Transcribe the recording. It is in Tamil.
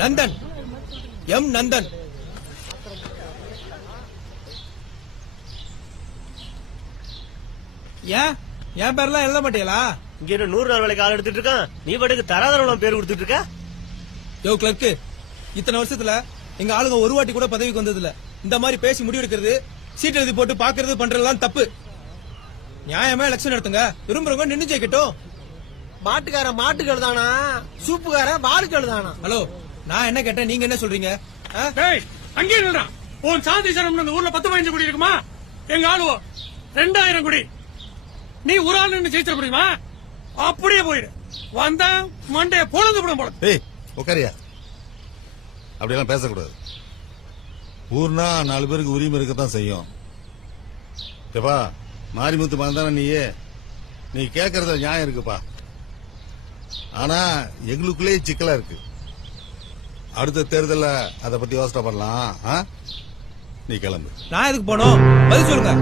நந்தன், எம் நந்தன். ஏன் என் பேர்லாம் எழுத மாட்டீங்களா? இங்க 100 நாள் வேலைக்கு ஆள் எடுத்துட்டு இருக்கான், நீ பாட்டுக்கு தராதரவளம் பேர் கொடுத்துட்டு இருக்க. யோ கிளர்க்கு, இத்தனை வருஷத்துல எங்க ஆளுங்க ஒரு வாட்டி கூட பதவிக்கு வந்தது இல்ல. இந்த மாதிரி பேசி முடிவெடுக்கிறது, சீட் எழுதி போட்டு பாக்குறது பண்றதெல்லாம் தப்பு. நியாயமா எலெக்ஷன் நடத்துங்க, விரும்புறவங்க நின்னு ஜெயிக்கட்டும். மாட்டுக்கார மாட்டுக்கள் தானா, சூப்புக்கார வாளுக்கள் தானா? ஹலோ, நான் என்ன கேட்டேன், நீங்க என்ன சொல்றீங்க? அங்கே உன் சாந்தி சரம் அந்த ஊர்ல 10-15 குடி இருக்குமா? எங்க ஆளுவோ 2000 குடி. நீ ஒரு ஆள் நின்று ஜெயிச்சிட முடியுமா? அப்படியே போயிடு. வந்தா மண்டைய பொழுது விடும் போல. ஏய் உக்காரியா, அப்படியெல்லாம் பேசக்கூடாது. ஊர்னா 4 பேருக்கு உரிமை இருக்கத்தான் செய்யும். ஏப்பா மாரிமுத்து மகன் நீயே, நீ கேக்குறத நியாயம் இருக்குப்பா. ஆனா எங்களுக்குள்ளே சிக்கலா இருக்கு. அடுத்த தேர்தல அத பத்தி யோசனை பண்ணலாம். நீ கிளம்பு. நான் எதுக்கு போனோம்? பதில் சொல்லுங்க.